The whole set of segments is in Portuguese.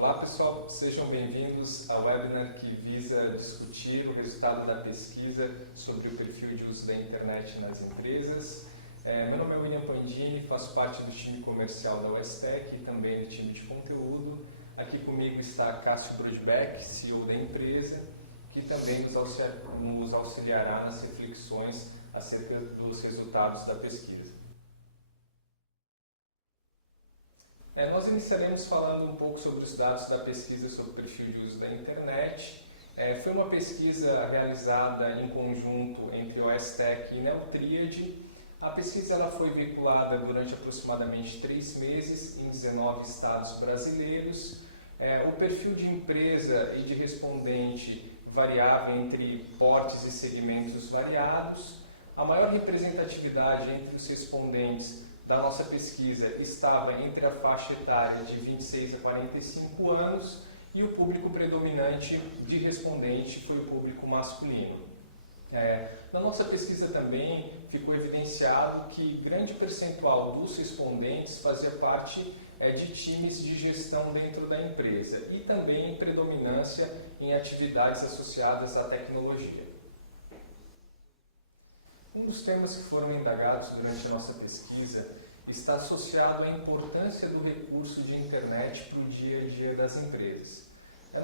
Olá pessoal, sejam bem-vindos ao webinar que visa discutir o resultado da pesquisa sobre o perfil de uso da internet nas empresas. Meu nome é William Pandini, faço parte do time comercial da Westec e também do time de conteúdo. Aqui comigo está Cássio Brodbeck, CEO da empresa, que também nos auxiliará nas reflexões acerca dos resultados da pesquisa. Nós iniciaremos falando um pouco sobre os dados da pesquisa sobre o perfil de uso da internet. Foi uma pesquisa realizada em conjunto entre o Westec e Neotriad. A pesquisa ela foi veiculada durante aproximadamente 3 meses em 19 estados brasileiros. O perfil de empresa e de respondente variava entre portes e segmentos variados. A maior representatividade entre os respondentes da nossa pesquisa estava entre a faixa etária de 26 a 45 anos e o público predominante de respondente foi o público masculino. Na nossa pesquisa também ficou evidenciado que grande percentual dos respondentes fazia parte de times de gestão dentro da empresa e também predominância em atividades associadas à tecnologia. Um dos temas que foram indagados durante a nossa pesquisa está associado à importância do recurso de internet para o dia a dia das empresas.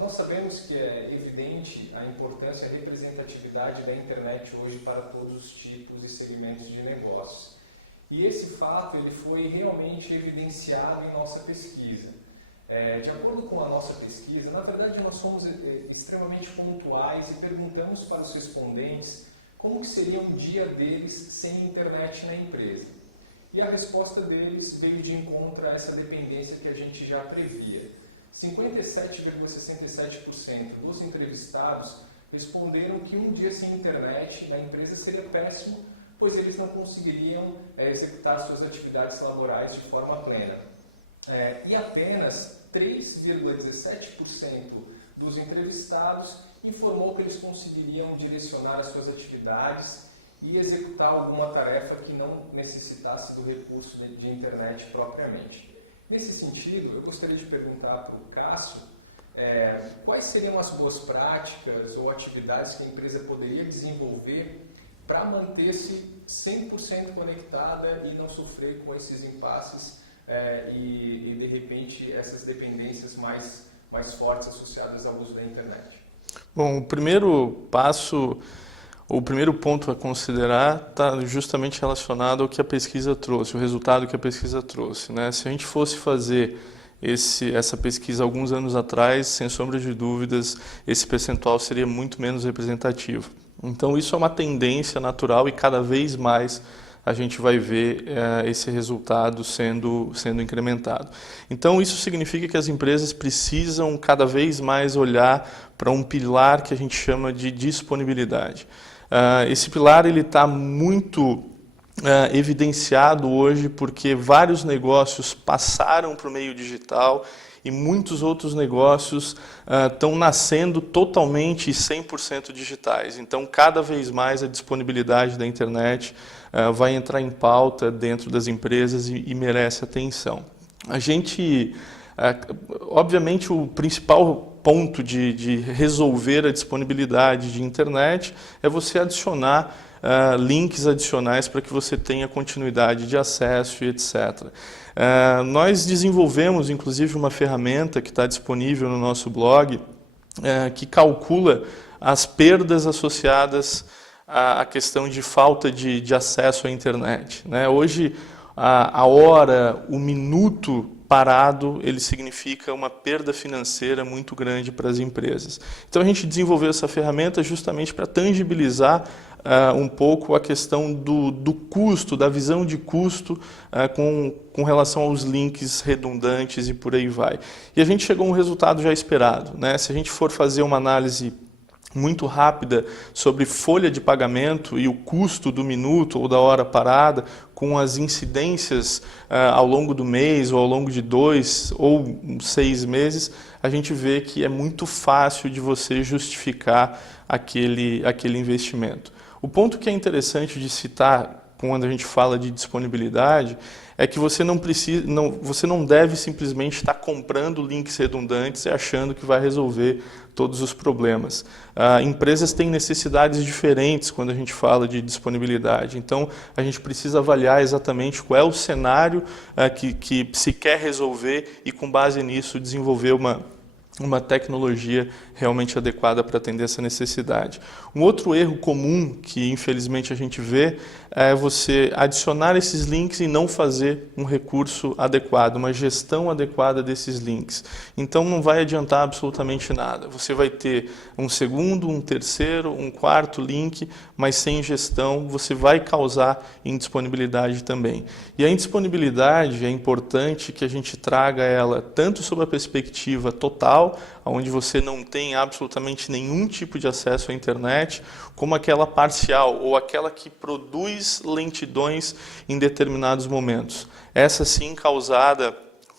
Nós sabemos que é evidente a importância e a representatividade da internet hoje para todos os tipos e segmentos de negócios. E esse fato ele foi realmente evidenciado em nossa pesquisa. De acordo com a nossa pesquisa, na verdade nós fomos extremamente pontuais e perguntamos para os respondentes como que seria um dia deles sem internet na empresa. E a resposta deles veio de encontro a essa dependência que a gente já previa. 57,67% dos entrevistados responderam que um dia sem internet na empresa seria péssimo, pois eles não conseguiriam executar suas atividades laborais de forma plena. E apenas 3,17% dos entrevistados informou que eles conseguiriam direcionar as suas atividades e executar alguma tarefa que não necessitasse do recurso de internet propriamente. Nesse sentido, eu gostaria de perguntar para o Cássio quais seriam as boas práticas ou atividades que a empresa poderia desenvolver para manter-se 100% conectada e não sofrer com esses impasses e de repente, essas dependências mais fortes associadas ao uso da internet. Bom, o primeiro passo, o primeiro ponto a considerar está justamente relacionado ao que a pesquisa trouxe, o resultado que a pesquisa trouxe, né? Se a gente fosse fazer essa pesquisa alguns anos atrás, sem sombra de dúvidas, esse percentual seria muito menos representativo. Então isso é uma tendência natural e cada vez mais a gente vai ver esse resultado sendo incrementado. Então isso significa que as empresas precisam cada vez mais olhar para um pilar que a gente chama de disponibilidade. Esse pilar está muito evidenciado hoje porque vários negócios passaram para o meio digital e muitos outros negócios estão nascendo totalmente e 100% digitais. Então, cada vez mais a disponibilidade da internet vai entrar em pauta dentro das empresas e merece atenção. A gente, obviamente, o principal ponto de resolver a disponibilidade de internet é você adicionar links adicionais para que você tenha continuidade de acesso e etc. Nós desenvolvemos, inclusive, uma ferramenta que está disponível no nosso blog, que calcula as perdas associadas à questão de falta de acesso à internet, né? Hoje, a hora, o minuto parado, ele significa uma perda financeira muito grande para as empresas. Então a gente desenvolveu essa ferramenta justamente para tangibilizar um pouco a questão do custo, da visão de custo com relação aos links redundantes e por aí vai. E a gente chegou a um resultado já esperado, né? Se a gente for fazer uma análise muito rápida sobre folha de pagamento e o custo do minuto ou da hora parada, com as incidências ao longo do mês ou ao longo de 2 ou 6 meses, a gente vê que é muito fácil de você justificar aquele investimento. O ponto que é interessante de citar quando a gente fala de disponibilidade, é que você não deve simplesmente estar comprando links redundantes e achando que vai resolver todos os problemas. Empresas têm necessidades diferentes quando a gente fala de disponibilidade, então a gente precisa avaliar exatamente qual é o cenário que se quer resolver e, com base nisso, desenvolver uma tecnologia realmente adequada para atender essa necessidade. Um outro erro comum que, infelizmente, a gente vê é você adicionar esses links e não fazer um recurso adequado, uma gestão adequada desses links. Então, não vai adiantar absolutamente nada. Você vai ter um segundo, um terceiro, um quarto link, mas sem gestão, você vai causar indisponibilidade também. E a indisponibilidade é importante que a gente traga ela tanto sob a perspectiva total, onde você não tem absolutamente nenhum tipo de acesso à internet, como aquela parcial, ou aquela que produz lentidões em determinados momentos. Essa sim causada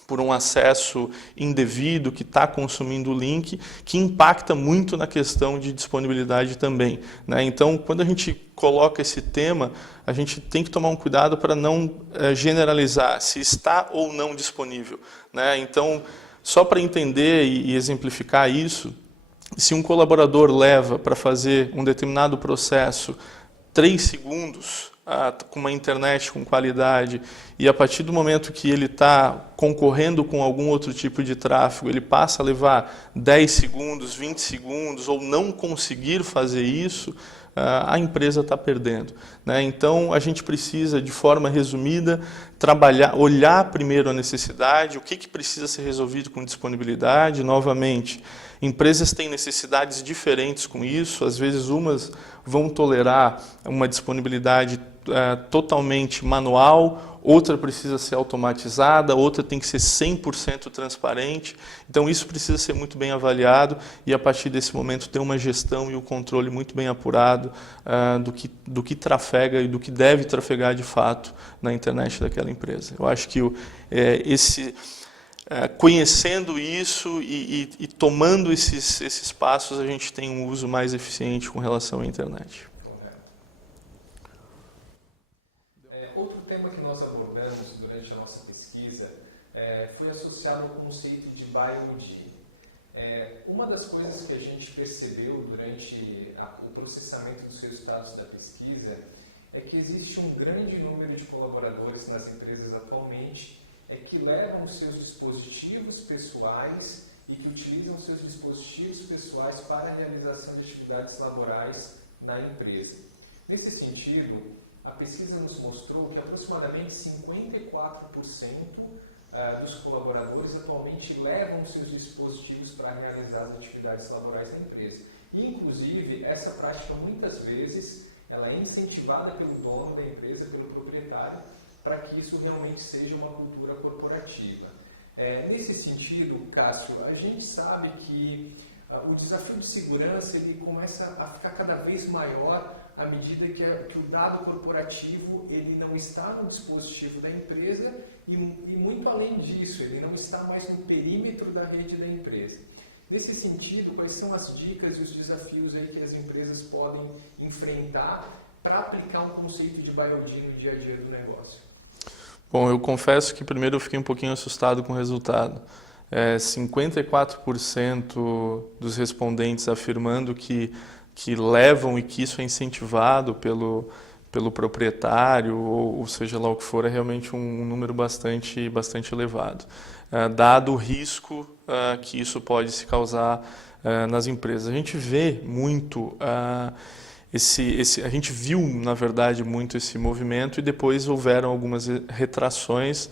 por um acesso indevido que está consumindo o link, que impacta muito na questão de disponibilidade também, né? Então, quando a gente coloca esse tema, a gente tem que tomar um cuidado para não generalizar se está ou não disponível, né? Então, só para entender e exemplificar isso, se um colaborador leva para fazer um determinado processo 3 segundos, com uma internet com qualidade, e a partir do momento que ele está concorrendo com algum outro tipo de tráfego, ele passa a levar 10 segundos, 20 segundos, ou não conseguir fazer isso, a empresa está perdendo, né? Então, a gente precisa, de forma resumida, olhar primeiro a necessidade, o que precisa ser resolvido com disponibilidade. Novamente, empresas têm necessidades diferentes com isso, às vezes umas vão tolerar uma disponibilidade totalmente manual, outra precisa ser automatizada, outra tem que ser 100% transparente. Então, isso precisa ser muito bem avaliado e, a partir desse momento, ter uma gestão e um controle muito bem apurado do que trafega e do que deve trafegar de fato na internet daquela empresa. Eu acho que conhecendo isso e tomando esses passos, a gente tem um uso mais eficiente com relação à internet. Outro tema que nós abordamos durante a nossa pesquisa foi associado ao conceito de BioD. Uma das coisas que a gente percebeu durante o processamento dos resultados da pesquisa é que existe um grande número de colaboradores nas empresas atualmente que levam os seus dispositivos pessoais e que utilizam os seus dispositivos pessoais para a realização de atividades laborais na empresa. Nesse sentido, a pesquisa nos mostrou que aproximadamente 54% dos colaboradores atualmente levam os seus dispositivos para realizar as atividades laborais da empresa. E, inclusive, essa prática muitas vezes ela é incentivada pelo dono da empresa, pelo proprietário, para que isso realmente seja uma cultura corporativa. Nesse sentido, Cássio, a gente sabe que o desafio de segurança ele começa a ficar cada vez maior à medida que o dado corporativo ele não está no dispositivo da empresa e muito além disso, ele não está mais no perímetro da rede da empresa. Nesse sentido, quais são as dicas e os desafios aí que as empresas podem enfrentar para aplicar um conceito de BioD no dia a dia do negócio? Bom, eu confesso que primeiro eu fiquei um pouquinho assustado com o resultado. 54% dos respondentes afirmando que levam e que isso é incentivado pelo proprietário, ou seja lá o que for, é realmente um número bastante elevado, dado o risco que isso pode se causar nas empresas. A gente vê muito a gente viu, na verdade, muito esse movimento e depois houveram algumas retrações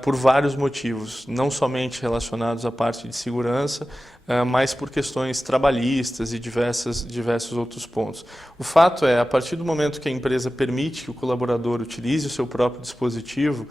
por vários motivos, não somente relacionados à parte de segurança, mas por questões trabalhistas e diversos outros pontos. O fato é, a partir do momento que a empresa permite que o colaborador utilize o seu próprio dispositivo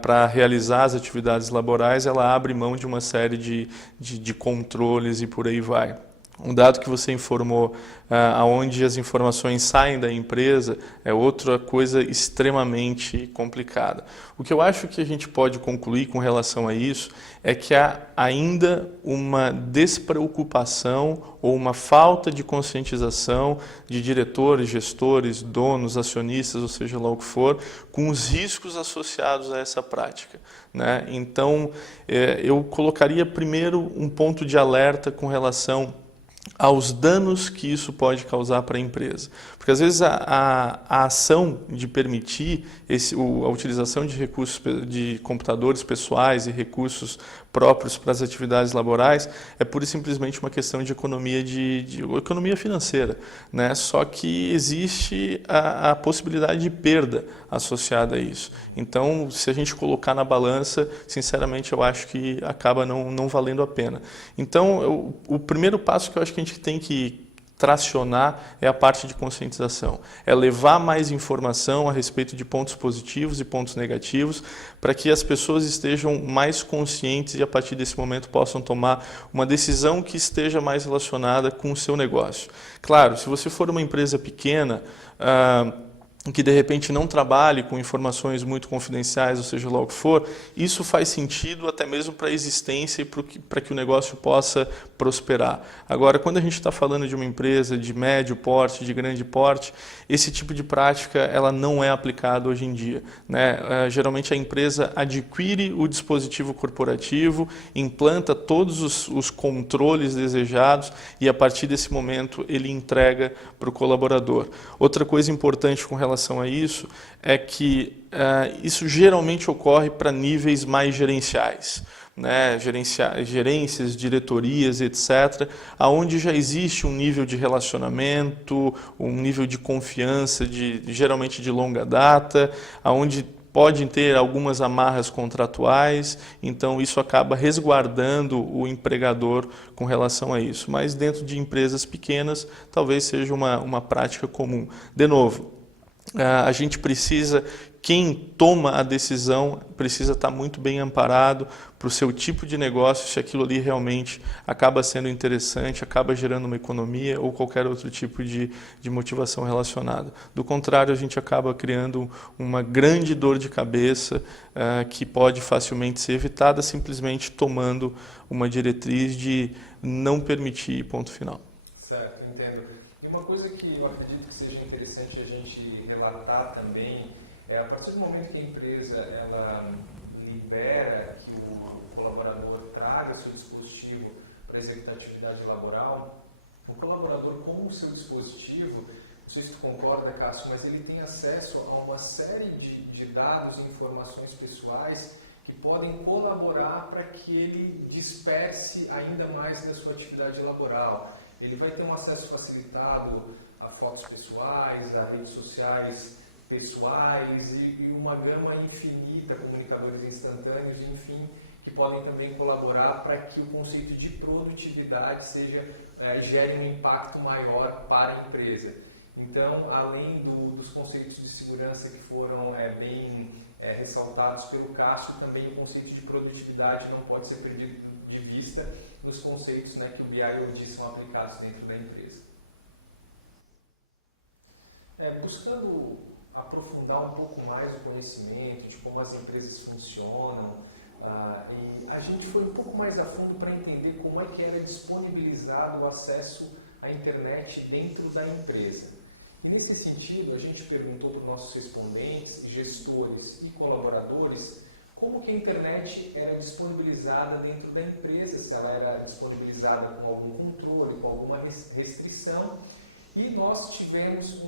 para realizar as atividades laborais, ela abre mão de uma série de controles e por aí vai. Um dado que você informou, aonde as informações saem da empresa, é outra coisa extremamente complicada. O que eu acho que a gente pode concluir com relação a isso é que há ainda uma despreocupação ou uma falta de conscientização de diretores, gestores, donos, acionistas, ou seja lá o que for, com os riscos associados a essa prática, né? Então, eu colocaria primeiro um ponto de alerta com relação aos danos que isso pode causar para a empresa. Porque às vezes a ação de permitir a utilização de recursos de computadores pessoais e recursos próprios para as atividades laborais é pura e simplesmente uma questão de economia, de economia financeira, né? Só que existe a possibilidade de perda associada a isso. Então, se a gente colocar na balança, sinceramente, eu acho que acaba não valendo a pena. Então, o primeiro passo que eu acho que a gente tem que tracionar é a parte de conscientização. É levar mais informação a respeito de pontos positivos e pontos negativos para que as pessoas estejam mais conscientes e a partir desse momento possam tomar uma decisão que esteja mais relacionada com o seu negócio. Claro, se você for uma empresa pequena, que de repente não trabalhe com informações muito confidenciais, ou seja lá o que for, isso faz sentido até mesmo para a existência e para que o negócio possa prosperar. Agora, quando a gente está falando de uma empresa de médio porte, de grande porte, esse tipo de prática ela não é aplicada hoje em dia, né? Geralmente a empresa adquire o dispositivo corporativo, implanta todos os controles desejados e a partir desse momento ele entrega para o colaborador. Outra coisa importante com relação a isso é que isso geralmente ocorre para níveis mais gerenciais, né? Gerências, diretorias, etc., aonde já existe um nível de relacionamento, um nível de confiança, geralmente de longa data, aonde podem ter algumas amarras contratuais, então isso acaba resguardando o empregador com relação a isso. Mas dentro de empresas pequenas, talvez seja uma prática comum. De novo, a gente precisa, quem toma a decisão precisa estar muito bem amparado para o seu tipo de negócio, se aquilo ali realmente acaba sendo interessante, acaba gerando uma economia ou qualquer outro tipo de motivação relacionada. Do contrário, a gente acaba criando uma grande dor de cabeça que pode facilmente ser evitada simplesmente tomando uma diretriz de não permitir, ponto final. Certo, entendo. E uma coisa que eu acredito que seja interessante a gente relatar também é a partir do momento que a empresa ela libera que o colaborador traga seu dispositivo para executar atividade laboral, o colaborador com o seu dispositivo, não sei se tu concorda, Cássio, mas ele tem acesso a uma série de dados e informações pessoais que podem colaborar para que ele disperse ainda mais na sua atividade laboral. Ele vai ter um acesso facilitado a fotos pessoais, a redes sociais pessoais e uma gama infinita, comunicadores instantâneos, enfim, que podem também colaborar para que o conceito de produtividade gere um impacto maior para a empresa. Então, além dos conceitos de segurança que foram bem ressaltados pelo Cássio, também o conceito de produtividade não pode ser perdido de vista nos conceitos, né, que o BI e o OD são aplicados dentro da empresa. Buscando aprofundar um pouco mais o conhecimento de como as empresas funcionam, e a gente foi um pouco mais a fundo para entender como é que era disponibilizado o acesso à internet dentro da empresa. E nesse sentido, a gente perguntou para os nossos respondentes, gestores e colaboradores como que a internet era disponibilizada dentro da empresa, se ela era disponibilizada com algum controle, com alguma restrição, e nós tivemos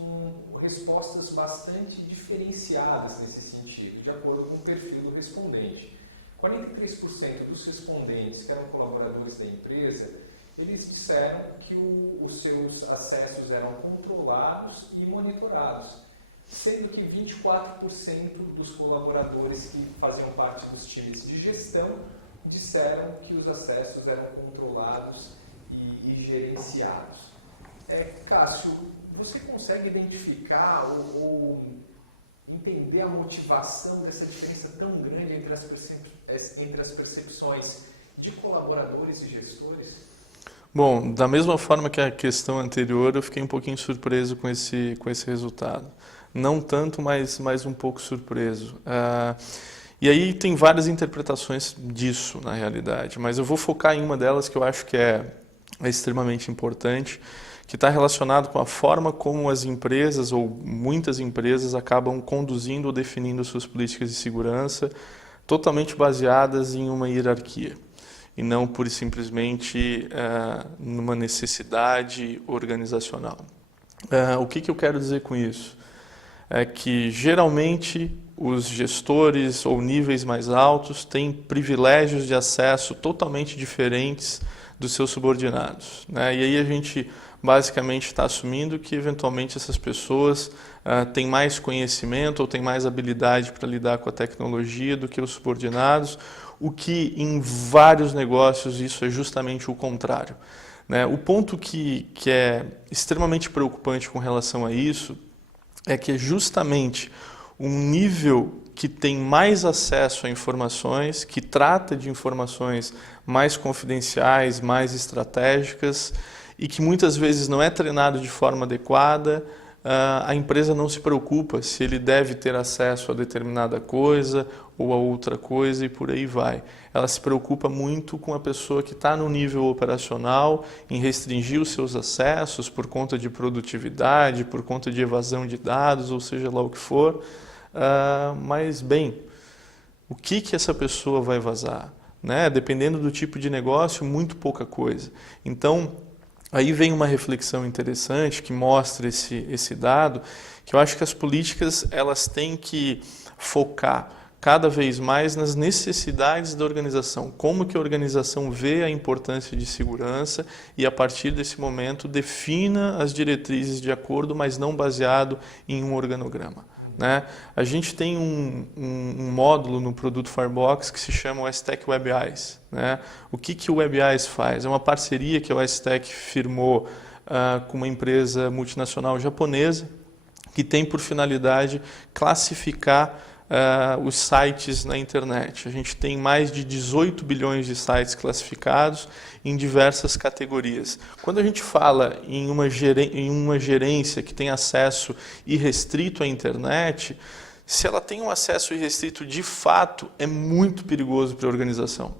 respostas bastante diferenciadas nesse sentido, de acordo com o perfil do respondente. 43% dos respondentes que eram colaboradores da empresa, eles disseram que os seus acessos eram controlados e monitorados, sendo que 24% dos colaboradores que faziam parte dos times de gestão disseram que os acessos eram controlados e gerenciados. Cássio, você consegue identificar ou entender a motivação dessa diferença tão grande entre as percepções de colaboradores e gestores? Bom, da mesma forma que a questão anterior, eu fiquei um pouquinho surpreso com esse resultado. Não tanto, mas um pouco surpreso. E aí tem várias interpretações disso, na realidade, mas eu vou focar em uma delas que eu acho que é extremamente importante, que está relacionado com a forma como as empresas, ou muitas empresas, acabam conduzindo ou definindo suas políticas de segurança, totalmente baseadas em uma hierarquia, e não pura e simplesmente numa necessidade organizacional. O que eu quero dizer com isso? É que, geralmente, os gestores ou níveis mais altos têm privilégios de acesso totalmente diferentes dos seus subordinados, né? E aí a gente basicamente está assumindo que, eventualmente, essas pessoas têm mais conhecimento ou têm mais habilidade para lidar com a tecnologia do que os subordinados, o que, em vários negócios, isso é justamente o contrário, né? O ponto que é extremamente preocupante com relação a isso é que justamente um nível que tem mais acesso a informações, que trata de informações mais confidenciais, mais estratégicas e que muitas vezes não é treinado de forma adequada, a empresa não se preocupa se ele deve ter acesso a determinada coisa ou a outra coisa e por aí vai. Ela se preocupa muito com a pessoa que está no nível operacional, em restringir os seus acessos por conta de produtividade, por conta de evasão de dados, ou seja lá o que for. Mas, bem, o que essa pessoa vai vazar, né? Dependendo do tipo de negócio, muito pouca coisa. Então, aí vem uma reflexão interessante que mostra esse dado, que eu acho que as políticas elas têm que focar cada vez mais nas necessidades da organização, como que a organização vê a importância de segurança e, a partir desse momento, defina as diretrizes de acordo, mas não baseado em um organograma, né? A gente tem um módulo no produto Firebox que se chama o S-Tech Web Eyes, né? O que o Web Eyes faz? É uma parceria que o S-Tech firmou com uma empresa multinacional japonesa que tem por finalidade classificar os sites na internet. A gente tem mais de 18 bilhões de sites classificados em diversas categorias. Quando a gente fala em uma gerência que tem acesso irrestrito à internet, se ela tem um acesso irrestrito de fato, é muito perigoso para a organização,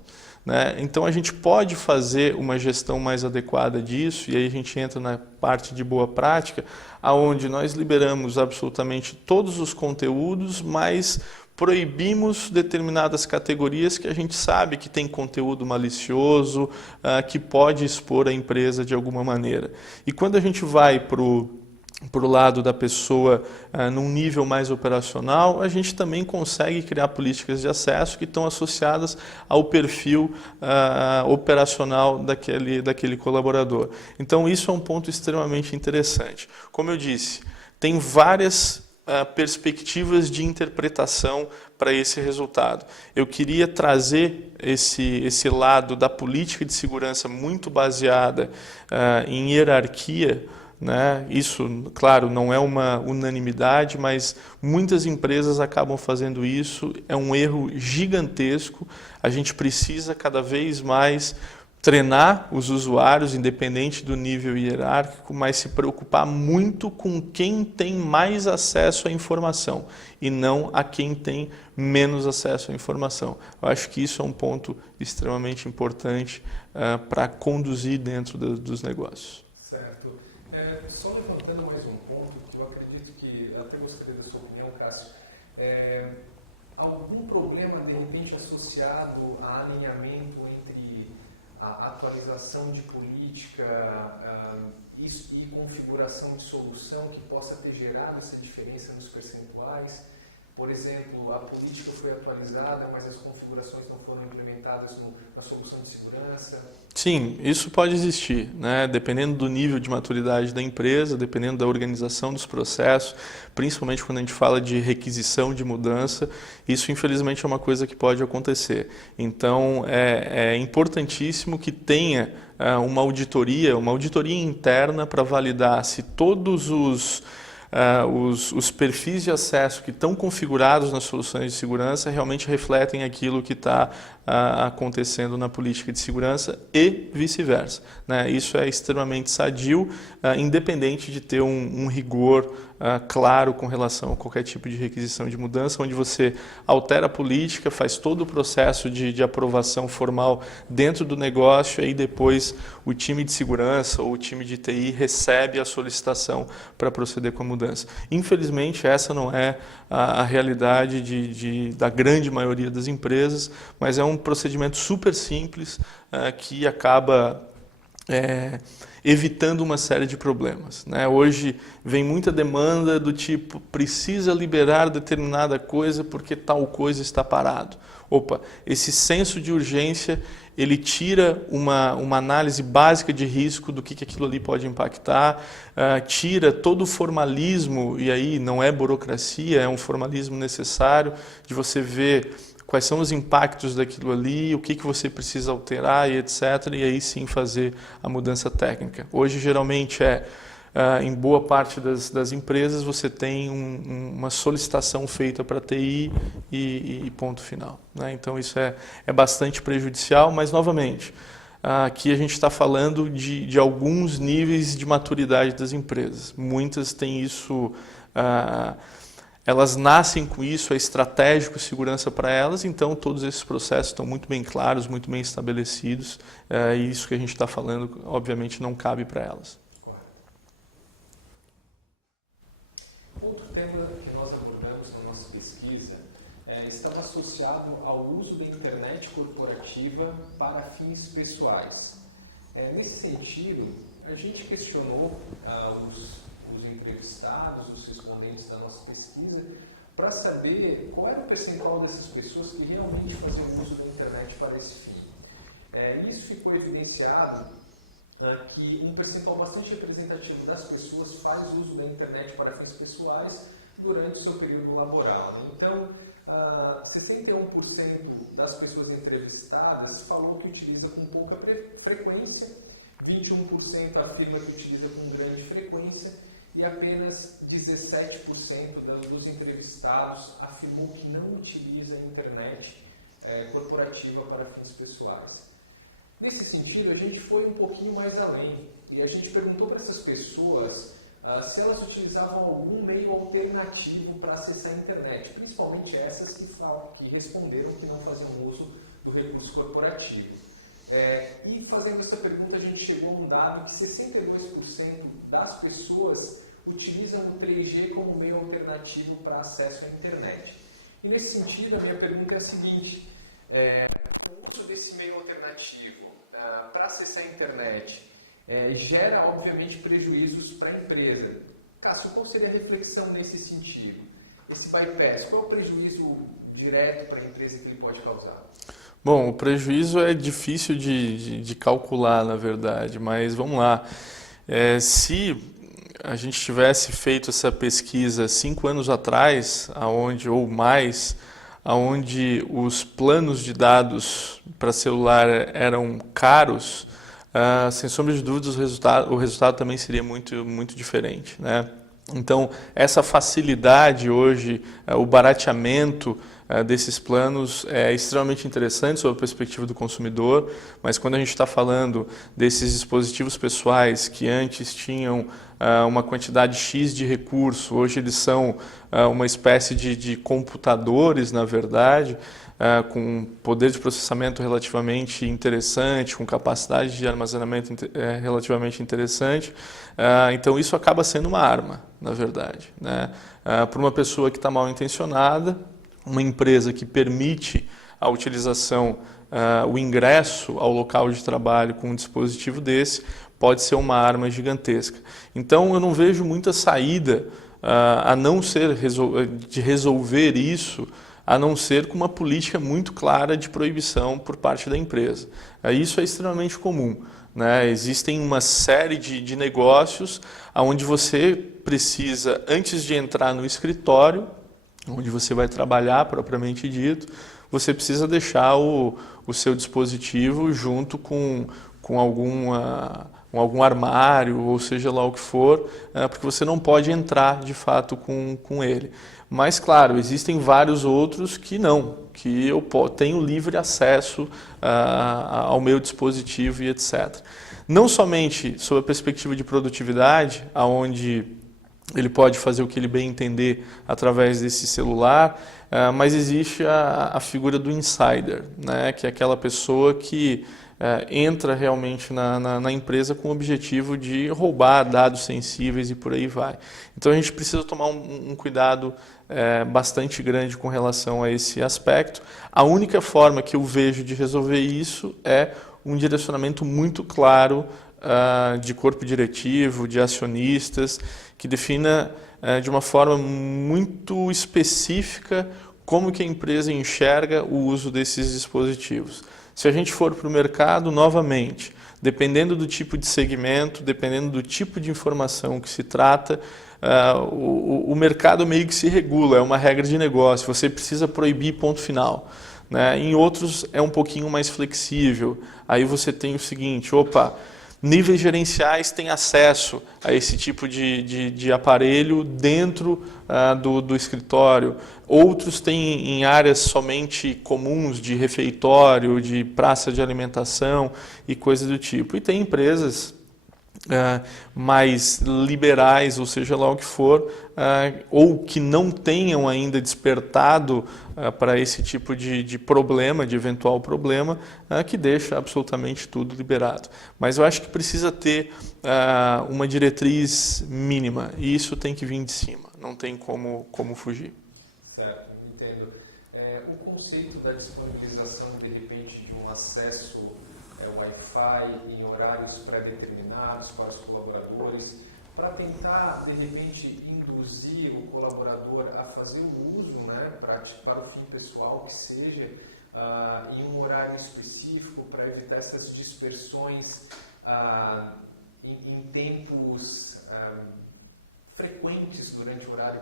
né? Então a gente pode fazer uma gestão mais adequada disso, e aí a gente entra na parte de boa prática, aonde nós liberamos absolutamente todos os conteúdos, mas proibimos determinadas categorias que a gente sabe que tem conteúdo malicioso, que pode expor a empresa de alguma maneira. E quando a gente vai para o lado da pessoa num nível mais operacional, a gente também consegue criar políticas de acesso que estão associadas ao perfil operacional daquele colaborador. Então, isso é um ponto extremamente interessante. Como eu disse, tem várias perspectivas de interpretação para esse resultado. Eu queria trazer esse lado da política de segurança muito baseada em hierarquia, né? Isso, claro, não é uma unanimidade, mas muitas empresas acabam fazendo isso. É um erro gigantesco. A gente precisa cada vez mais treinar os usuários, independente do nível hierárquico, mas se preocupar muito com quem tem mais acesso à informação e não a quem tem menos acesso à informação. Eu acho que isso é um ponto extremamente importante para conduzir dentro dos negócios. Certo. Só levantando mais um ponto, que eu acredito que, até gostaria da sua opinião, Cássio, algum problema, de repente, associado a alinhamento entre a atualização de política e configuração de solução que possa ter gerado essa diferença nos percentuais? Por exemplo, a política foi atualizada, mas as configurações não foram implementadas na solução de segurança? Sim, isso pode existir, né? Dependendo do nível de maturidade da empresa, dependendo da organização dos processos, principalmente quando a gente fala de requisição de mudança, isso infelizmente é uma coisa que pode acontecer. Então é importantíssimo que tenha uma auditoria interna para validar se todos os os perfis de acesso que estão configurados nas soluções de segurança realmente refletem aquilo que está acontecendo na política de segurança e vice-versa, né? Isso é extremamente sadio, independente de ter um rigor claro com relação a qualquer tipo de requisição de mudança, onde você altera a política, faz todo o processo de aprovação formal dentro do negócio e aí depois o time de segurança ou o time de TI recebe a solicitação para proceder com a mudança. Infelizmente, essa não é a realidade da grande maioria das empresas, mas é um procedimento super simples que acaba evitando uma série de problemas, né? Hoje vem muita demanda do tipo, precisa liberar determinada coisa porque tal coisa está parado. Opa, esse senso de urgência, ele tira uma análise básica de risco do que aquilo ali pode impactar, tira todo o formalismo, e aí não é burocracia, é um formalismo necessário de você ver quais são os impactos daquilo ali, o que você precisa alterar e etc. E aí sim fazer a mudança técnica. Hoje, geralmente, em boa parte das empresas, você tem uma solicitação feita para TI e ponto final, né? Então, isso é bastante prejudicial, mas, novamente, aqui a gente está falando de alguns níveis de maturidade das empresas. Muitas têm isso... Elas nascem com isso, é estratégico segurança para elas, então todos esses processos estão muito bem claros, muito bem estabelecidos, e isso que a gente está falando, obviamente, não cabe para elas. Outro tema que nós abordamos na nossa pesquisa estava associado ao uso da internet corporativa para fins pessoais. Nesse sentido, a gente questionou os entrevistados, os respondentes da nossa pesquisa, para saber qual era o percentual dessas pessoas que realmente faziam uso da internet para esse fim. Isso ficou evidenciado que um percentual bastante representativo das pessoas faz uso da internet para fins pessoais durante o seu período laboral, né? Então, 61% das pessoas entrevistadas falou que utiliza com pouca frequência, 21% afirma que utiliza com grande frequência e apenas 17% dos entrevistados afirmou que não utiliza a internet corporativa para fins pessoais. Nesse sentido, a gente foi um pouquinho mais além e a gente perguntou para essas pessoas se elas utilizavam algum meio alternativo para acessar a internet, principalmente essas que responderam que não faziam uso do recurso corporativo. E fazendo essa pergunta, a gente chegou a um dado que 62% das pessoas utilizam o 3G como meio alternativo para acesso à internet. E nesse sentido, a minha pergunta é a seguinte: o uso desse meio alternativo para acessar a internet gera, obviamente, prejuízos para a empresa. Cássio, qual seria a reflexão nesse sentido? Esse bypass, qual é o prejuízo direto para a empresa que ele pode causar? Bom, o prejuízo é difícil de calcular, na verdade, mas vamos lá. Se a gente tivesse feito essa pesquisa 5 anos atrás, ou mais, onde os planos de dados para celular eram caros, sem sombra de dúvidas o resultado também seria muito, muito diferente, né? Então, essa facilidade hoje, o barateamento desses planos é extremamente interessante sob a perspectiva do consumidor, mas quando a gente está falando desses dispositivos pessoais que antes tinham uma quantidade X de recurso, hoje eles são uma espécie de computadores, na verdade, com poder de processamento relativamente interessante, com capacidade de armazenamento relativamente interessante. Então isso acaba sendo uma arma, na verdade, né? Para uma pessoa que está mal intencionada, uma empresa que permite a utilização, o ingresso ao local de trabalho com um dispositivo desse, pode ser uma arma gigantesca. Então eu não vejo muita saída a não ser de resolver isso, a não ser com uma política muito clara de proibição por parte da empresa. Isso é extremamente comum, né? Existem uma série de negócios onde você precisa, antes de entrar no escritório, onde você vai trabalhar propriamente dito, você precisa deixar o seu dispositivo junto com com algum armário, ou seja lá o que for, porque você não pode entrar de fato com ele. Mas, claro, existem vários outros que não, que eu tenho livre acesso ao meu dispositivo e etc. Não somente sob a perspectiva de produtividade, onde ele pode fazer o que ele bem entender através desse celular, mas existe a figura do insider, né, que é aquela pessoa que entra realmente na empresa com o objetivo de roubar dados sensíveis e por aí vai. Então a gente precisa tomar um cuidado bastante grande com relação a esse aspecto. A única forma que eu vejo de resolver isso é um direcionamento muito claro de corpo diretivo, de acionistas, que defina de uma forma muito específica como que a empresa enxerga o uso desses dispositivos. Se a gente for para o mercado, novamente, dependendo do tipo de segmento, dependendo do tipo de informação que se trata, o mercado meio que se regula, é uma regra de negócio, você precisa proibir ponto final. Né? Em outros é um pouquinho mais flexível, aí você tem o seguinte, níveis gerenciais têm acesso a esse tipo de aparelho dentro do escritório. Outros têm em áreas somente comuns de refeitório, de praça de alimentação e coisas do tipo. E tem empresas mais liberais, ou seja lá o que for, ou que não tenham ainda despertado para esse tipo de problema, de eventual problema, que deixa absolutamente tudo liberado. Mas eu acho que precisa ter uma diretriz mínima, e isso tem que vir de cima, não tem como fugir. Certo, entendo. O conceito da disponibilização, de repente, de um acesso Wi-Fi em horários pré-determinados para os colaboradores, para tentar, de repente, induzir o colaborador a fazer o uso, né, para o fim pessoal, que seja em um horário específico, para evitar essas dispersões em tempos frequentes durante o horário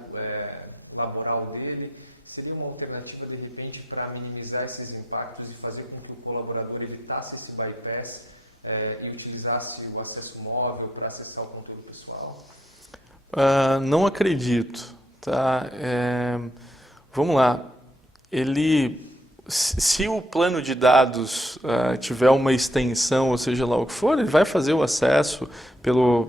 laboral dele. Seria uma alternativa, de repente, para minimizar esses impactos e fazer com que o colaborador evitasse esse bypass e utilizasse o acesso móvel para acessar o conteúdo pessoal? Não acredito. Tá? Vamos lá. Se o plano de dados tiver uma extensão, ou seja lá o que for, ele vai fazer o acesso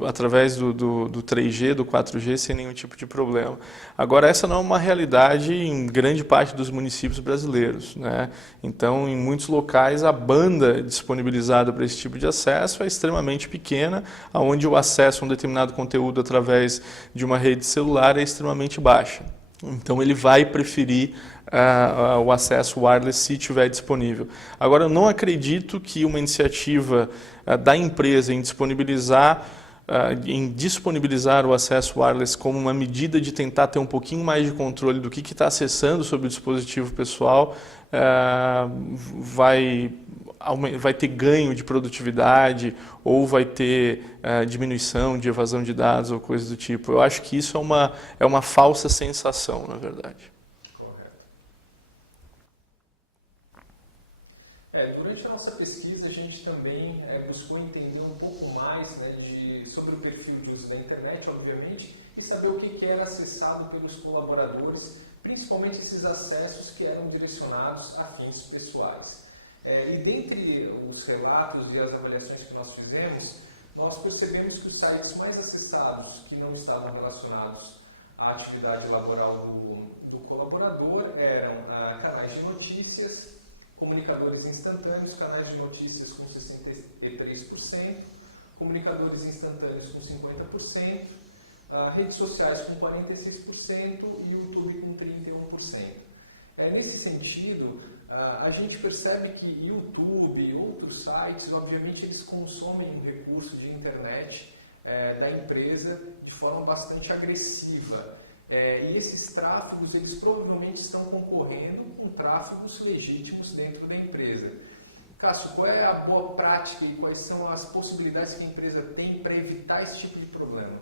através do 3G, do 4G, sem nenhum tipo de problema. Agora, essa não é uma realidade em grande parte dos municípios brasileiros, né? Então, em muitos locais, a banda disponibilizada para esse tipo de acesso é extremamente pequena, onde o acesso a um determinado conteúdo através de uma rede celular é extremamente baixa. Então, ele vai preferir o acesso wireless se estiver disponível. Agora, eu não acredito que uma iniciativa da empresa em disponibilizar o acesso wireless como uma medida de tentar ter um pouquinho mais de controle do que está acessando sobre o dispositivo pessoal vai ter ganho de produtividade ou vai ter diminuição de evasão de dados ou coisas do tipo. Eu acho que isso é uma falsa sensação, na verdade. Durante a nossa pesquisa, a gente também buscou entender um pouco mais, né, sobre o perfil de uso da internet, obviamente, e saber o que era acessado pelos colaboradores, principalmente esses acessos que eram direcionados a fins pessoais. E dentre os relatos e as avaliações que nós fizemos, nós percebemos que os sites mais acessados, que não estavam relacionados à atividade laboral do colaborador, eram canais de notícias, comunicadores instantâneos, canais de notícias com 63%, comunicadores instantâneos com 50%, redes sociais com 46% e YouTube com 31%. Nesse sentido, a gente percebe que YouTube e outros sites, obviamente, eles consomem o recurso de internet da empresa de forma bastante agressiva. E esses tráfegos, eles provavelmente estão concorrendo com tráfegos legítimos dentro da empresa. Cássio, qual é a boa prática e quais são as possibilidades que a empresa tem para evitar esse tipo de problema?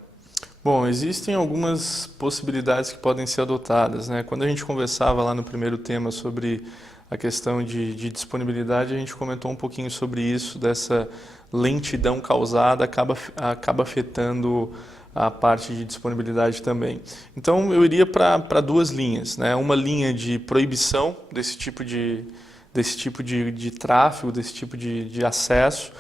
Bom, existem algumas possibilidades que podem ser adotadas, né? Quando a gente conversava lá no primeiro tema sobre a questão de disponibilidade, a gente comentou um pouquinho sobre isso, dessa lentidão causada acaba afetando a parte de disponibilidade também. Então eu iria para duas linhas, né? Uma linha de proibição desse tipo de tráfego, desse tipo de acesso.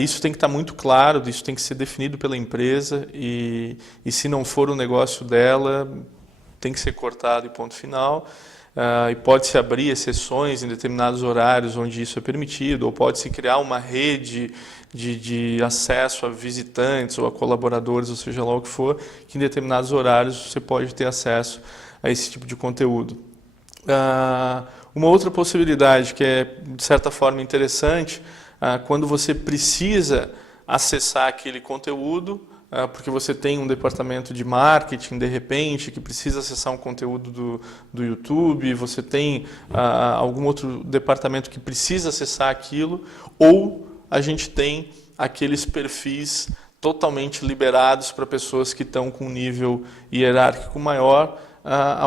Isso tem que estar muito claro, isso tem que ser definido pela empresa e se não for o negócio dela, tem que ser cortado e ponto final. E pode-se abrir exceções em determinados horários onde isso é permitido, ou pode-se criar uma rede de acesso a visitantes ou a colaboradores, ou seja lá o que for, que em determinados horários você pode ter acesso a esse tipo de conteúdo. Uma outra possibilidade que é, de certa forma, interessante, quando você precisa acessar aquele conteúdo, porque você tem um departamento de marketing, de repente, que precisa acessar um conteúdo do YouTube, você tem algum outro departamento que precisa acessar aquilo, ou a gente tem aqueles perfis totalmente liberados para pessoas que estão com um nível hierárquico maior,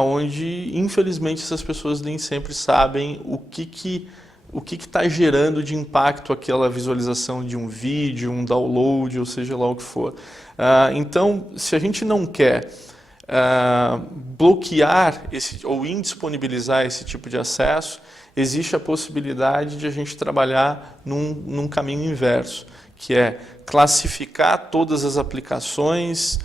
onde, infelizmente, essas pessoas nem sempre sabem o que está gerando de impacto aquela visualização de um vídeo, um download, ou seja lá o que for. Então, se a gente não quer bloquear ou indisponibilizar esse tipo de acesso, existe a possibilidade de a gente trabalhar num caminho inverso, que é classificar todas as aplicações,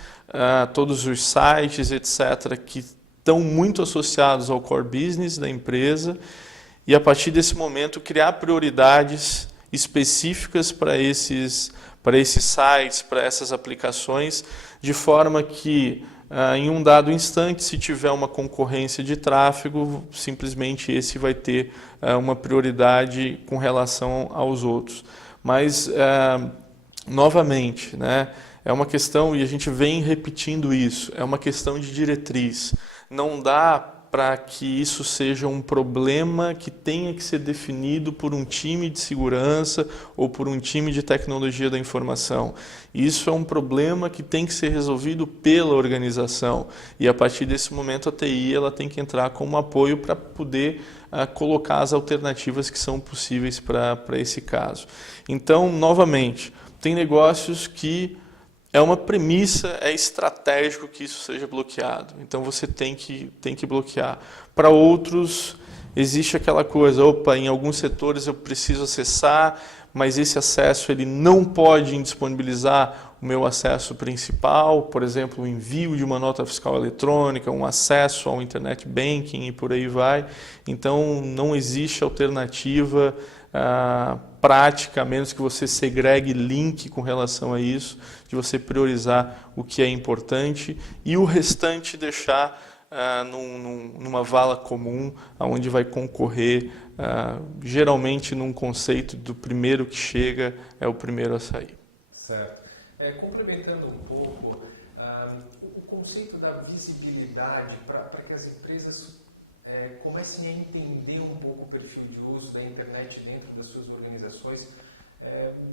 todos os sites, etc., que estão muito associados ao core business da empresa, e a partir desse momento criar prioridades específicas para esses sites, para essas aplicações, de forma que em um dado instante, se tiver uma concorrência de tráfego, simplesmente esse vai ter uma prioridade com relação aos outros. Mas, novamente, né, é uma questão, e a gente vem repetindo isso, é uma questão de diretriz. Não dá para que isso seja um problema que tenha que ser definido por um time de segurança ou por um time de tecnologia da informação. Isso é um problema que tem que ser resolvido pela organização. E a partir desse momento a TI ela tem que entrar como apoio para poder colocar as alternativas que são possíveis para esse caso. Então, novamente, tem negócios que é uma premissa, é estratégico que isso seja bloqueado. Então você tem que bloquear. Para outros, existe aquela coisa, em alguns setores eu preciso acessar, mas esse acesso ele não pode indisponibilizar o meu acesso principal, por exemplo, o envio de uma nota fiscal eletrônica, um acesso ao internet banking e por aí vai. Então não existe alternativa prática, a menos que você segregue link com relação a isso, de você priorizar o que é importante e o restante deixar numa vala comum, onde vai concorrer, geralmente num conceito do primeiro que chega é o primeiro a sair. Certo. Complementando um pouco, o conceito da visibilidade para que as empresas comecem a entender um pouco o perfil de uso da internet dentro das suas organizações.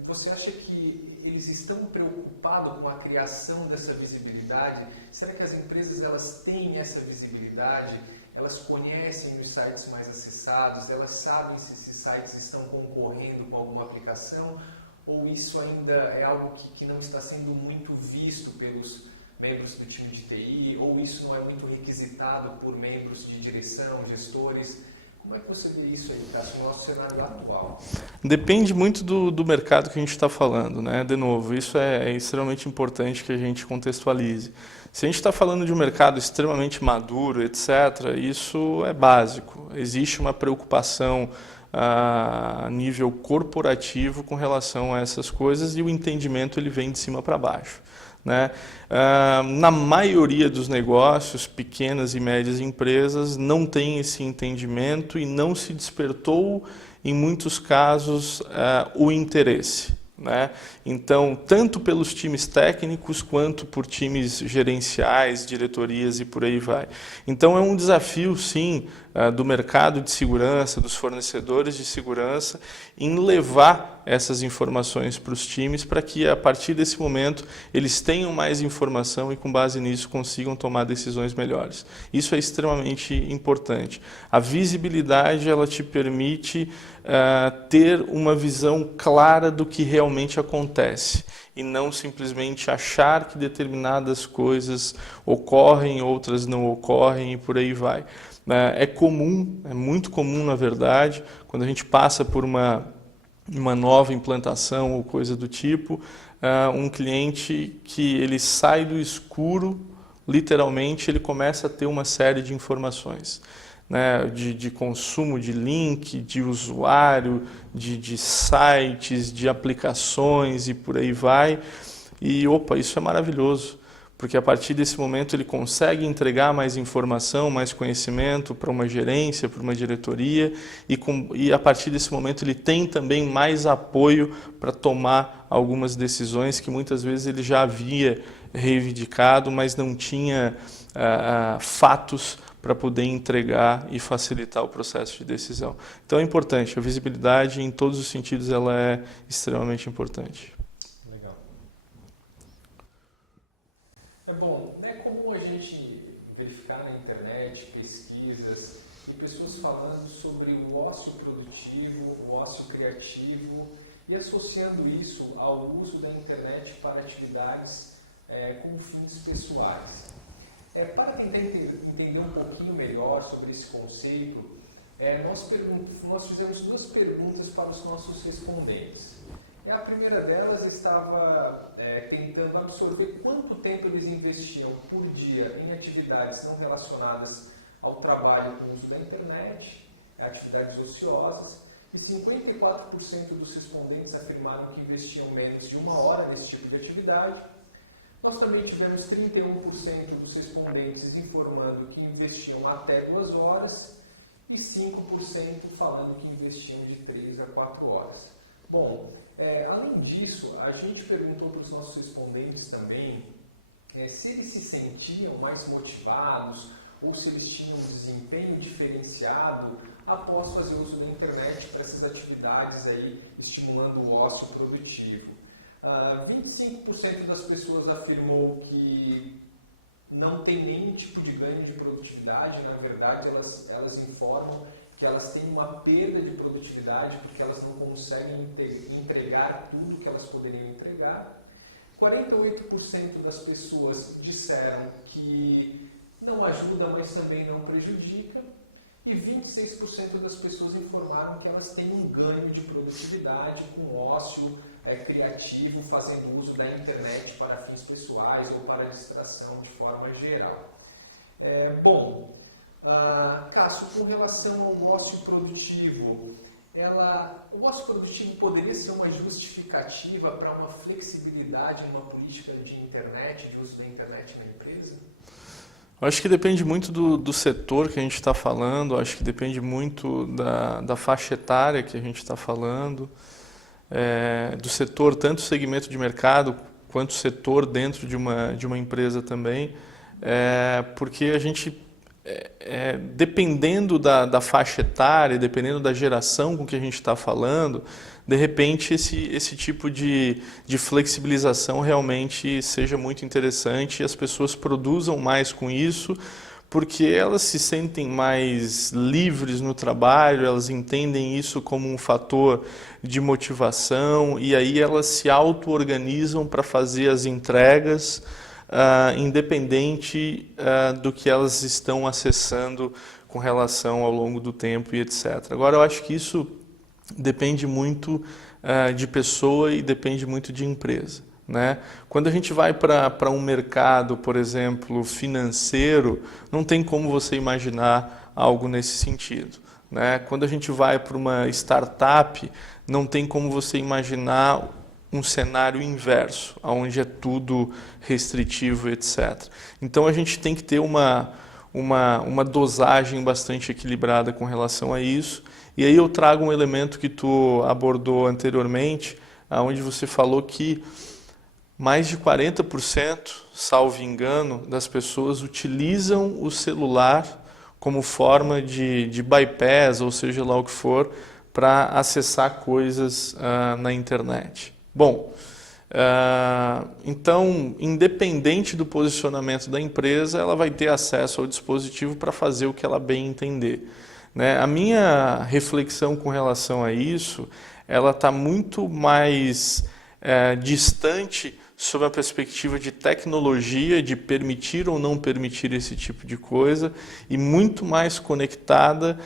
Você acha que eles estão preocupados com a criação dessa visibilidade? Será que as empresas elas têm essa visibilidade? Elas conhecem os sites mais acessados? Elas sabem se esses sites estão concorrendo com alguma aplicação? Ou isso ainda é algo que não está sendo muito visto pelos membros do time de TI? Ou isso não é muito requisitado por membros de direção, gestores? Como é que você vê isso aí, tá, no nosso cenário atual? Depende muito do mercado que a gente está falando, né? De novo, isso é extremamente importante que a gente contextualize. Se a gente está falando de um mercado extremamente maduro, etc., isso é básico. Existe uma preocupação a nível corporativo com relação a essas coisas e o entendimento ele vem de cima para baixo, né? Na maioria dos negócios, pequenas e médias empresas, não tem esse entendimento e não se despertou, em muitos casos, o interesse, né? Então, tanto pelos times técnicos quanto por times gerenciais, diretorias e por aí vai. Então, é um desafio, sim, do mercado de segurança, dos fornecedores de segurança, em levar essas informações para os times, para que a partir desse momento eles tenham mais informação e com base nisso consigam tomar decisões melhores. Isso é extremamente importante. A visibilidade ela te permite ter uma visão clara do que realmente acontece e não simplesmente achar que determinadas coisas ocorrem, outras não ocorrem e por aí vai. É comum, é muito comum na verdade, quando a gente passa por uma nova implantação ou coisa do tipo, um cliente que ele sai do escuro, literalmente, ele começa a ter uma série de informações, né, de consumo de link, de usuário, de sites, de aplicações e por aí vai. E opa, isso é maravilhoso, porque a partir desse momento ele consegue entregar mais informação, mais conhecimento para uma gerência, para uma diretoria, e a partir desse momento ele tem também mais apoio para tomar algumas decisões que muitas vezes ele já havia reivindicado, mas não tinha fatos para poder entregar e facilitar o processo de decisão. Então é importante, a visibilidade em todos os sentidos ela é extremamente importante. Legal. É bom, é comum a gente verificar na internet pesquisas e pessoas falando sobre o ócio produtivo, o ócio criativo e associando isso ao uso da internet para atividades com fins pessoais. Para tentar entender um pouquinho melhor sobre esse conceito, nós fizemos duas perguntas para os nossos respondentes. A primeira delas estava tentando absorver quanto tempo eles investiam por dia em atividades não relacionadas ao trabalho com o uso da internet, atividades ociosas, e 54% dos respondentes afirmaram que investiam menos de 1 hora nesse tipo de atividade. Nós também tivemos 31% dos respondentes informando que investiam até 2 horas e 5% falando que investiam de 3 a 4 horas. Bom, além disso, a gente perguntou para os nossos respondentes também se eles se sentiam mais motivados ou se eles tinham um desempenho diferenciado após fazer uso da internet para essas atividades aí, estimulando o ócio produtivo. 25% das pessoas afirmou que não tem nenhum tipo de ganho de produtividade, na verdade elas informam que elas têm uma perda de produtividade porque elas não conseguem entregar tudo que elas poderiam entregar. 48% das pessoas disseram que não ajuda, mas também não prejudica. E 26% das pessoas informaram que elas têm um ganho de produtividade com ócio criativo, fazendo uso da internet para fins pessoais ou para distração de forma geral. Cássio, com relação ao ócio produtivo, o ócio produtivo poderia ser uma justificativa para uma flexibilidade numa política de internet, de uso da internet na empresa? Eu acho que depende muito do setor que a gente está falando, acho que depende muito da faixa etária que a gente está falando, do setor, tanto segmento de mercado quanto setor dentro de uma empresa também, porque a gente, dependendo da faixa etária, dependendo da geração com que a gente está falando, de repente esse tipo de flexibilização realmente seja muito interessante e as pessoas produzam mais com isso, porque elas se sentem mais livres no trabalho, elas entendem isso como um fator de motivação e aí elas se auto-organizam para fazer as entregas, independente do que elas estão acessando com relação ao longo do tempo e etc. Agora, eu acho que isso depende muito de pessoa e depende muito de empresa, né? Quando a gente vai para um mercado, por exemplo, financeiro, não tem como você imaginar algo nesse sentido, né? Quando a gente vai para uma startup, não tem como você imaginar um cenário inverso, onde é tudo restritivo, etc. Então a gente tem que ter uma dosagem bastante equilibrada com relação a isso. E aí eu trago um elemento que tu abordou anteriormente, onde você falou que mais de 40%, salvo engano, das pessoas utilizam o celular como forma de bypass, ou seja lá o que for, para acessar coisas na internet. Bom, então, independente do posicionamento da empresa, ela vai ter acesso ao dispositivo para fazer o que ela bem entender, né? A minha reflexão com relação a isso, ela está muito mais distante sob a perspectiva de tecnologia, de permitir ou não permitir esse tipo de coisa, e muito mais conectada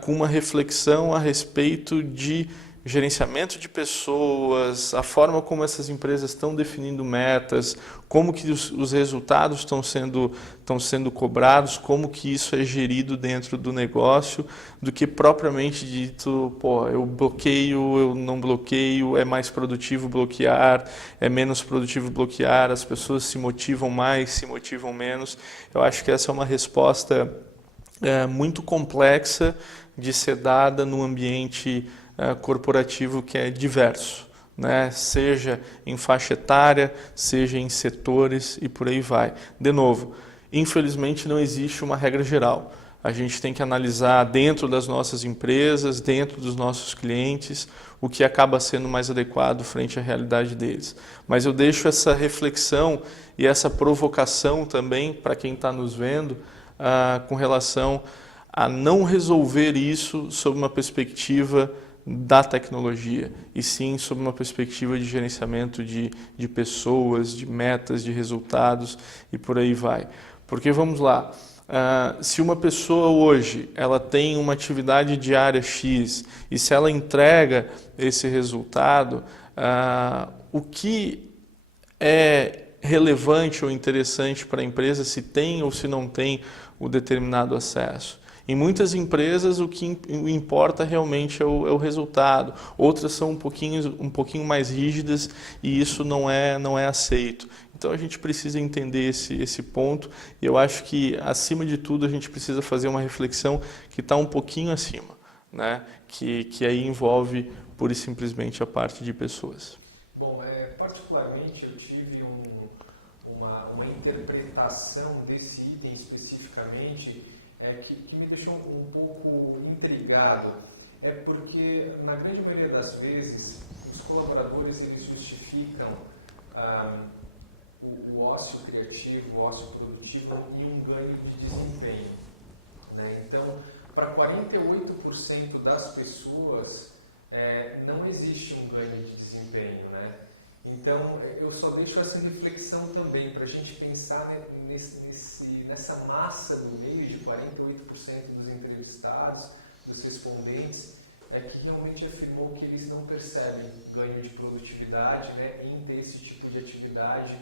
com uma reflexão a respeito de gerenciamento de pessoas, a forma como essas empresas estão definindo metas, como que os resultados estão sendo cobrados, como que isso é gerido dentro do negócio, do que propriamente dito, eu bloqueio, eu não bloqueio, é mais produtivo bloquear, é menos produtivo bloquear, as pessoas se motivam mais, se motivam menos. Eu acho que essa é uma resposta muito complexa de ser dada num ambiente corporativo que é diverso, né? Seja em faixa etária, seja em setores e por aí vai. De novo, infelizmente não existe uma regra geral. A gente tem que analisar dentro das nossas empresas, dentro dos nossos clientes, o que acaba sendo mais adequado frente à realidade deles. Mas eu deixo essa reflexão e essa provocação também para quem está nos vendo com relação a não resolver isso sob uma perspectiva da tecnologia, e sim sob uma perspectiva de gerenciamento de pessoas, de metas, de resultados e por aí vai. Porque vamos lá, se uma pessoa hoje ela tem uma atividade diária X e se ela entrega esse resultado, o que é relevante ou interessante para a empresa, se tem ou se não tem o determinado acesso? Em muitas empresas o que importa realmente é o resultado. Outras são um pouquinho mais rígidas e isso não é aceito. Então a gente precisa entender esse ponto e eu acho que acima de tudo a gente precisa fazer uma reflexão que está um pouquinho acima, né? Que aí envolve pura e simplesmente a parte de pessoas. Bom, particularmente eu tive uma interpretação desse item especificamente que me deixou um pouco intrigado. É porque, na grande maioria das vezes, os colaboradores eles justificam o ócio criativo, o ócio produtivo em um ganho de desempenho, né? Então, para 48% das pessoas, não existe um ganho de desempenho, né? Então, eu só deixo essa reflexão também para a gente pensar nessa massa no meio de 48% dos entrevistados, dos respondentes, que realmente afirmou que eles não percebem ganho de produtividade, né, em ter esse tipo de atividade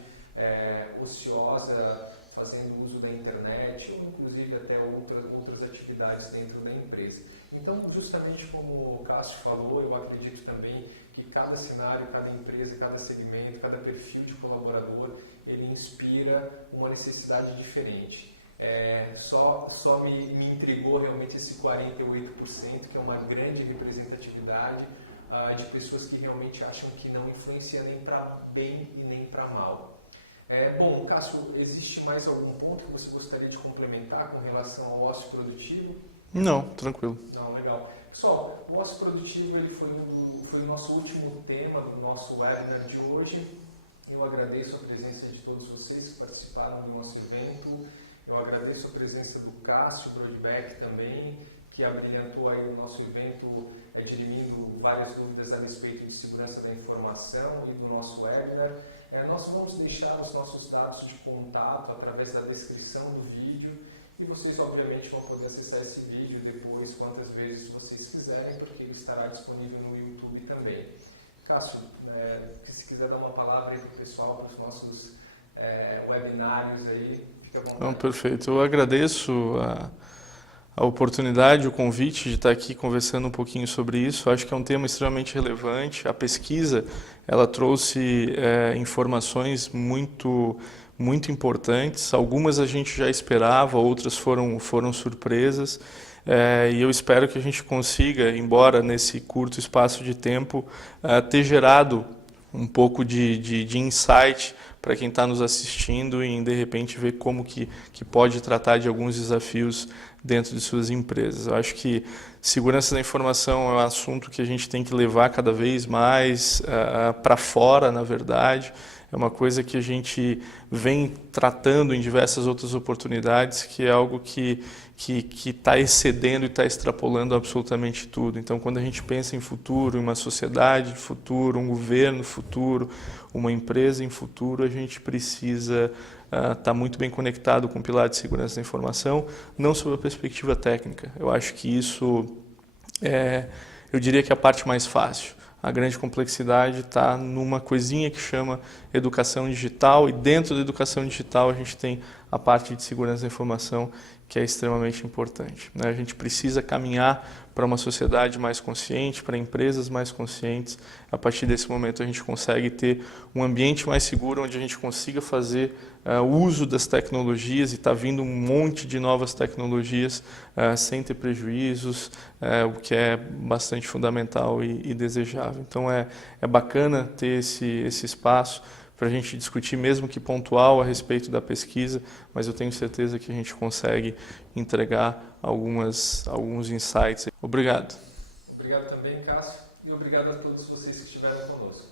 ociosa, fazendo uso da internet ou inclusive até outras atividades dentro da empresa. Então, justamente como o Cássio falou, eu acredito também que cada cenário, cada empresa, cada segmento, cada perfil de colaborador, ele inspira uma necessidade diferente. Só me intrigou realmente esse 48%, que é uma grande representatividade de pessoas que realmente acham que não influencia nem para bem e nem para mal. Bom, Cássio, existe mais algum ponto que você gostaria de complementar com relação ao ócio produtivo? Não, tranquilo. Não, legal. Pessoal, o ócio produtivo ele foi o nosso último tema do nosso webinar de hoje. Eu agradeço a presença de todos vocês que participaram do nosso evento. Eu agradeço a presença do Cássio Brodbeck também, que abrilhantou aí o nosso evento, dirimindo várias dúvidas a respeito de segurança da informação e do nosso webinar. Nós vamos deixar os nossos dados de contato através da descrição do vídeo e vocês, obviamente, vão poder acessar esse vídeo depois, quantas vezes vocês quiserem, porque ele estará disponível no YouTube também. Cássio, se quiser dar uma palavra aí para o pessoal, para os nossos webinários aí, fica à vontade. Não, perfeito. Eu agradeço a oportunidade, o convite de estar aqui conversando um pouquinho sobre isso. Acho que é um tema extremamente relevante. A pesquisa, ela trouxe informações muito importantes. Algumas a gente já esperava, outras foram surpresas. E eu espero que a gente consiga, embora nesse curto espaço de tempo, ter gerado um pouco de insight para quem está nos assistindo e de repente ver como que pode tratar de alguns desafios dentro de suas empresas. Eu acho que segurança da informação é um assunto que a gente tem que levar cada vez mais para fora, na verdade. É uma coisa que a gente vem tratando em diversas outras oportunidades, que é algo que está excedendo e está extrapolando absolutamente tudo. Então, quando a gente pensa em futuro, em uma sociedade de futuro, um governo futuro, uma empresa em futuro, a gente precisa estar muito bem conectado com o pilar de segurança da informação, não sob a perspectiva técnica. Eu acho que isso eu diria que é a parte mais fácil. A grande complexidade está numa coisinha que chama educação digital, e dentro da educação digital a gente tem a parte de segurança da informação, que é extremamente importante, né? A gente precisa caminhar para uma sociedade mais consciente, para empresas mais conscientes. A partir desse momento a gente consegue ter um ambiente mais seguro, onde a gente consiga fazer uso das tecnologias, e está vindo um monte de novas tecnologias sem ter prejuízos, o que é bastante fundamental e desejável. Então é bacana ter esse espaço para a gente discutir, mesmo que pontual, a respeito da pesquisa, mas eu tenho certeza que a gente consegue entregar alguns insights. Obrigado. Obrigado também, Cássio, e obrigado a todos vocês que estiveram conosco.